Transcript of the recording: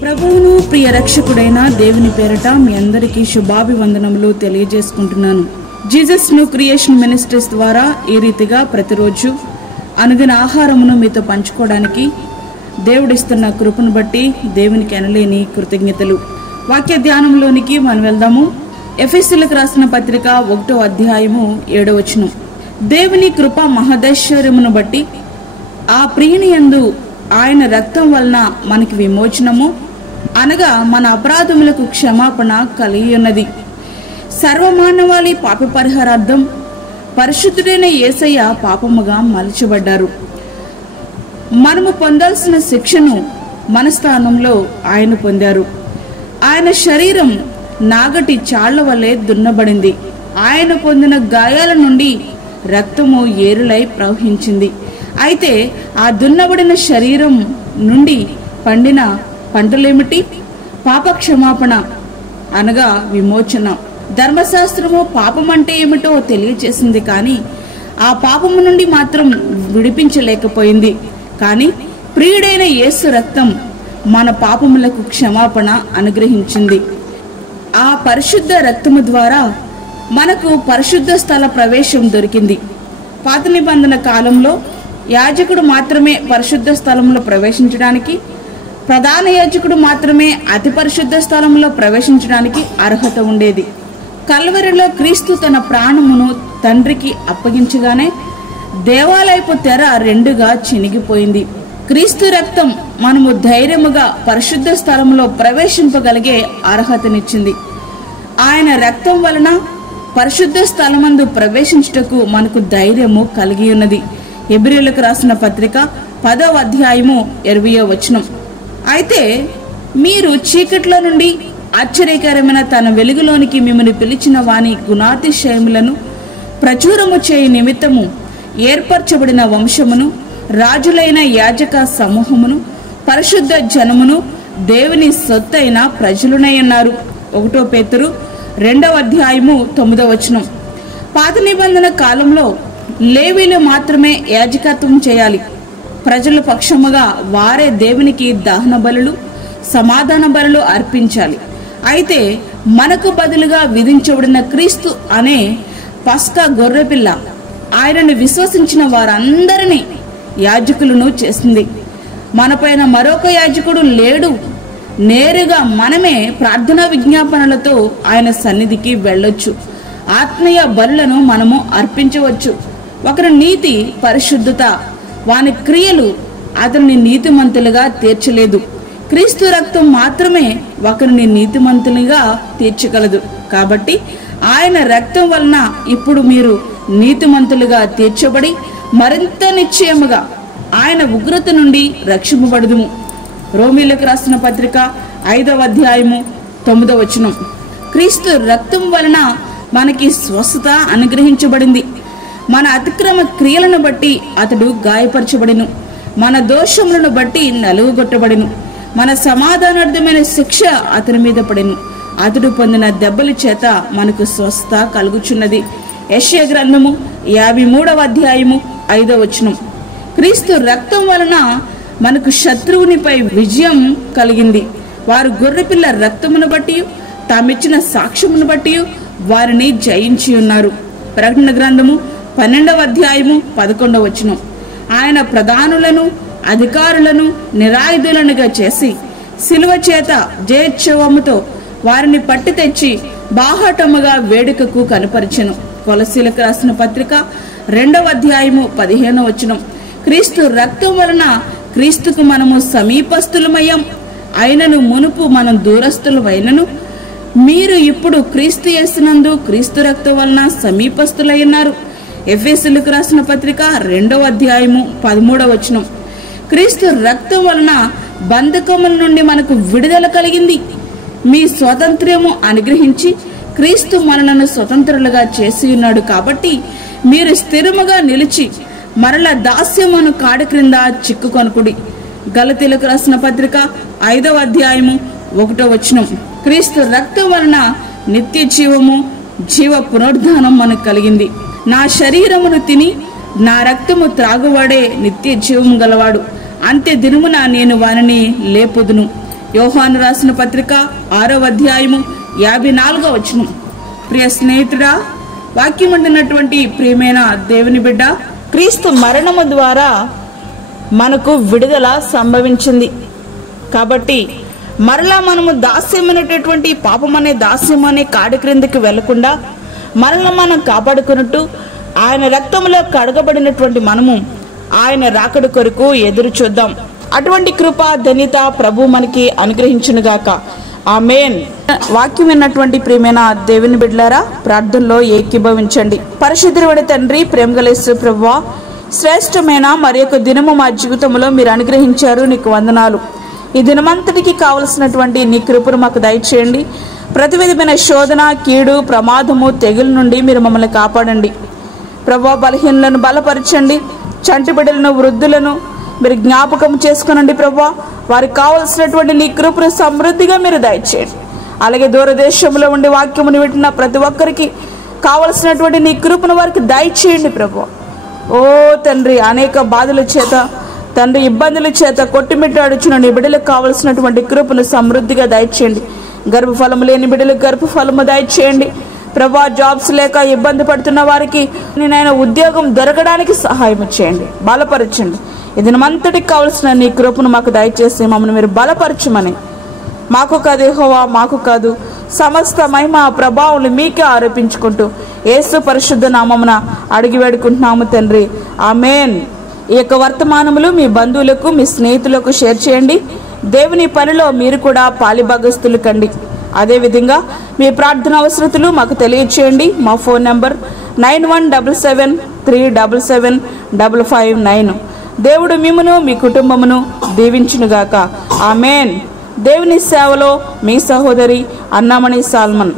ప్రభువును ప్రియ రక్షకుడైన దేవుని పేరట మీ అందరికీ శుభాభివందనములు తెలియజేసుకుంటున్నాను. జీసస్ న్యూ క్రియేషన్ మినిస్ట్రీస్ ద్వారా ఈ రీతిగా ప్రతిరోజు అనుదిన ఆహారమును మీతో పంచుకోవడానికి దేవుడిస్తున్న కృపను బట్టి దేవునికి ఎనలేని కృతజ్ఞతలు. వాక్య ధ్యానంలోనికి మనం వెళ్దాము. ఎఫెసీయులకు రాసిన పత్రిక 1వ అధ్యాయము 7వ వచనం. దేవుని కృప మహదైశ్వర్యమును బట్టి ఆ ప్రియుని యందు ఆయన రక్తం వలన మనకి విమోచనము అనగా మన అపరాధములకు క్షమాపణ కలిగి ఉన్నది. సర్వమానవాళి పాప పరిహారార్థం పరిశుద్ధుడైన యేసయ్య పాపముగా మలచబడ్డారు. మనము పొందాల్సిన శిక్షను మన స్థానంలో ఆయన పొందారు. ఆయన శరీరం నాగటి చాళ్ల వలె దున్నబడింది. ఆయన పొందిన గాయాల నుండి రక్తము ఏరులై ప్రవహించింది. అయితే ఆ దున్నబడిన శరీరం నుండి పండిన పంటలేమిటి? పాప క్షమాపణ అనగా విమోచన. ధర్మశాస్త్రము పాపం అంటే ఏమిటో తెలియచేసింది, కానీ ఆ పాపము నుండి మాత్రం విడిపించలేకపోయింది. కానీ ప్రియుడైన యేసు రక్తం మన పాపములకు క్షమాపణ అనుగ్రహించింది. ఆ పరిశుద్ధ రక్తము ద్వారా మనకు పరిశుద్ధ స్థల ప్రవేశం దొరికింది. పాత నిబంధన కాలంలో యాజకుడు మాత్రమే పరిశుద్ధ స్థలంలో ప్రవేశించడానికి, ప్రధాన యాజకుడు మాత్రమే అతి పరిశుద్ధ స్థలంలో ప్రవేశించడానికి అర్హత ఉండేది. కల్వరిలో క్రీస్తు తన ప్రాణమును తండ్రికి అప్పగించగానే దేవాలయపు తెర రెండుగా చినిగిపోయింది. క్రీస్తు రక్తం మనము ధైర్యముగా పరిశుద్ధ స్థలంలో ప్రవేశింపగలిగే అర్హతనిచ్చింది. ఆయన రక్తం వలన పరిశుద్ధ స్థలమందు ప్రవేశించుటకు మనకు ధైర్యము కలిగి ఉన్నది. హెబ్రీయులకు రాసిన పత్రిక 10వ అధ్యాయము 20వ వచనం. అయితే మీరు చీకట్లో నుండి ఆశ్చర్యకరమైన తన వెలుగులోనికి మిమ్మల్ని పిలిచిన వాని గుణాతిశయములను ప్రచురము చేయి నిమిత్తము ఏర్పరచబడిన వంశమును, రాజులైన యాజక సమూహమును, పరిశుద్ధ జనమును, దేవుని సొత్తైన ప్రజలునై ఉన్నారు. 1 పేతురు 2వ అధ్యాయము 9వ వచనం. పాత నిబంధన కాలంలో లేవీలు మాత్రమే యాజకత్వం చేయాలి. ప్రజల పక్షముగా వారే దేవునికి దహన బలులు, సమాధాన బలులు అర్పించాలి. అయితే మనకు బదులుగా విధించబడిన క్రీస్తు అనే పస్కా గొర్రెపిల్ల ఆయనను విశ్వసించిన వారందరినీ యాజకులను చేసింది. మనపైన మరొక యాజకుడు లేడు. నేరుగా మనమే ప్రార్థనా విజ్ఞాపనలతో ఆయన సన్నిధికి వెళ్ళొచ్చు. ఆత్మీయ బలులను మనము అర్పించవచ్చు. ఒకరి నీతి, పరిశుద్ధత, వాని క్రియలు అతనిని నీతిమంతులుగా తీర్చలేదు. క్రీస్తు రక్తం మాత్రమే ఒకరిని నీతిమంతులుగా తీర్చగలదు. కాబట్టి ఆయన రక్తం వలన ఇప్పుడు మీరు నీతిమంతులుగా తీర్చబడి మరింత నిశ్చయముగా ఆయన ఉగ్రత నుండి రక్షింపబడుదుము. రోమీయులకు రాసిన పత్రిక 5వ అధ్యాయము 9వ వచనం. క్రీస్తు రక్తం వలన మనకి స్వస్థత అనుగ్రహించబడింది. మన అతిక్రమ క్రియలను బట్టి అతడు గాయపరచబడిను, మన దోషములను బట్టి నలుగుగొట్టబడిను, మన సమాధానార్థమైన శిక్ష అతని మీద పడిను. అతడు పొందిన దెబ్బల చేత మనకు స్వస్థత కలుగుచున్నది. యెషయా గ్రంథము 53వ అధ్యాయము 5వ వచనం. క్రీస్తు రక్తం వలన మనకు శత్రువునిపై విజయం కలిగింది. వారు గొర్రెపిల్ల రక్తమును బట్టి, తామిచ్చిన సాక్ష్యమును బట్టి వారిని జయించి ఉన్నారు. ప్రకటన గ్రంథము 12వ అధ్యాయము 11వ వచనం. ఆయన ప్రధానులను, అధికారులను నిరాయుధులనుగా చేసి శిలువ చేత జయోత్సవముతో వారిని పట్టి తెచ్చి బాహాటముగా వేడుకకు కనపరిచెను. కొలసీలకు రాసిన పత్రిక 2వ అధ్యాయము 15వ వచనం. క్రీస్తు రక్తం వలన క్రీస్తుకు మనము సమీపస్థులమయ్యాం. అయినను మునుపు మనం దూరస్థులమైనను మీరు ఇప్పుడు క్రీస్తు యేసునందు క్రీస్తు రక్తం వలన సమీపస్థులయ్యున్నారు. ఎఫెసీయులకు రాసిన పత్రిక 2వ అధ్యాయము 13వ వచనం. క్రీస్తు రక్తం వలన బంధకముల నుండి మనకు విడుదల కలిగింది. మీ స్వాతంత్ర్యము అనుగ్రహించి క్రీస్తు మనలను స్వతంత్రులుగా చేసి ఉన్నాడు. కాబట్టి మీరు స్థిరముగా నిలిచి మరల దాస్యమును కాడి క్రింద చిక్కుకొనుకుడి. గలతీయులకు రాసిన పత్రిక 5వ అధ్యాయము 1వ వచనం. క్రీస్తు రక్తం వలన నిత్య జీవము, జీవ పునరుద్ధానం మనకు కలిగింది. నా శరీరమును తిని నా రక్తము త్రాగువాడే నిత్య జీవము గలవాడు. అంత్య దినమున నేను వానిని లేపుదును. యోహాను రాసిన పత్రిక 6వ అధ్యాయము 54వ వచనం. ప్రియ స్నేహితుడా, వాక్యం ఉండినటువంటి ప్రియమైన దేవుని బిడ్డ, క్రీస్తు మరణము ద్వారా మనకు విడుదల సంభవించింది. కాబట్టి మరలా మనము దాస్యమైనటువంటి పాపమనే దాస్యమనే కాడి క్రిందికి వెళ్లకుండా మనల్ని మనం కాపాడుకున్నట్టు ఆయన రక్తంలో కడగబడినటువంటి మనము ఆయన రాకడ కొరకు ఎదురు చూద్దాం. అటువంటి కృప ధన్యత ప్రభు మనకి అనుగ్రహించునుగాక. ఆమేన్. వాక్యం విన్నటువంటి ప్రియమైన దేవుని బిడ్డలారా, ప్రార్థనలో ఏకీభవించండి. పరిశుద్ధుడైన తండ్రి, ప్రేమగల యేసు ప్రభువా, శ్రేష్టమైన మరి యొక్క దినము మా జీవితంలో మీరు అనుగ్రహించారు, నీకు వందనాలు. ఈ దినమంతటికి కావలసినటువంటి నీ కృపను మాకు దయచేయండి. ప్రతి విధమైన శోధన, కీడు, ప్రమాదము, తెగుల నుండి మీరు మమ్మల్ని కాపాడండి ప్రభువా. బలహీనులను బలపరచండి. చంటి బిడ్డలను, వృద్ధులను మీరు జ్ఞాపకం చేసుకునండి ప్రభువా. వారికి కావలసినటువంటి నీ కృపను సమృద్ధిగా మీరు దయచేయండి. అలాగే దూరదేశంలో ఉండి వాక్యమును వింటున్న ప్రతి ఒక్కరికి కావలసినటువంటి నీ కృపను వారికి దయచేయండి ప్రభువా. ఓ తండ్రి, అనేక బాధల చేత తండ్రి ఇబ్బందుల చేత కొట్టిమిట్టాడుచున్న నీ బిడ్డలకు కావలసినటువంటి కృపను సమృద్ధిగా దయచేయండి. గర్భఫలము లేని బిడ్డలకు గర్భఫలము దయచేయండి ప్రభా. జాబ్స్ లేక ఇబ్బంది పడుతున్న వారికి నేను ఉద్యోగం దొరకడానికి సహాయం చేయండి, బలపరచండి. ఇదినంతటికి కావలసిన నీ కృపను మాకు దయచేసి మమ్మల్ని మీరు బలపరచమని, మాకు కాదు యెహోవా, మాకు కాదు, సమస్త మహిమ ప్రభావం మీకే ఆరోపించుకుంటూ యేసు పరిశుద్ధ నామమున అడిగి వేడుకుంటున్నాము తండ్రి. ఆమేన్. ఈ యొక్క వర్తమానములు మీ బంధువులకు, మీ స్నేహితులకు షేర్ చేయండి. దేవుని పనిలో మీరు కూడా పాలిభాగస్తులు కండి. అదేవిధంగా మీ ప్రార్థన అవసరతలు మాకు తెలియచేయండి. మా ఫోన్ నంబర్ 9177377559. దేవుడు మిమ్మును మీ కుటుంబమును దీవించునుగాక. ఆమేన్. దేవుని సేవలో మీ సహోదరి అన్నామణి సాల్మన్.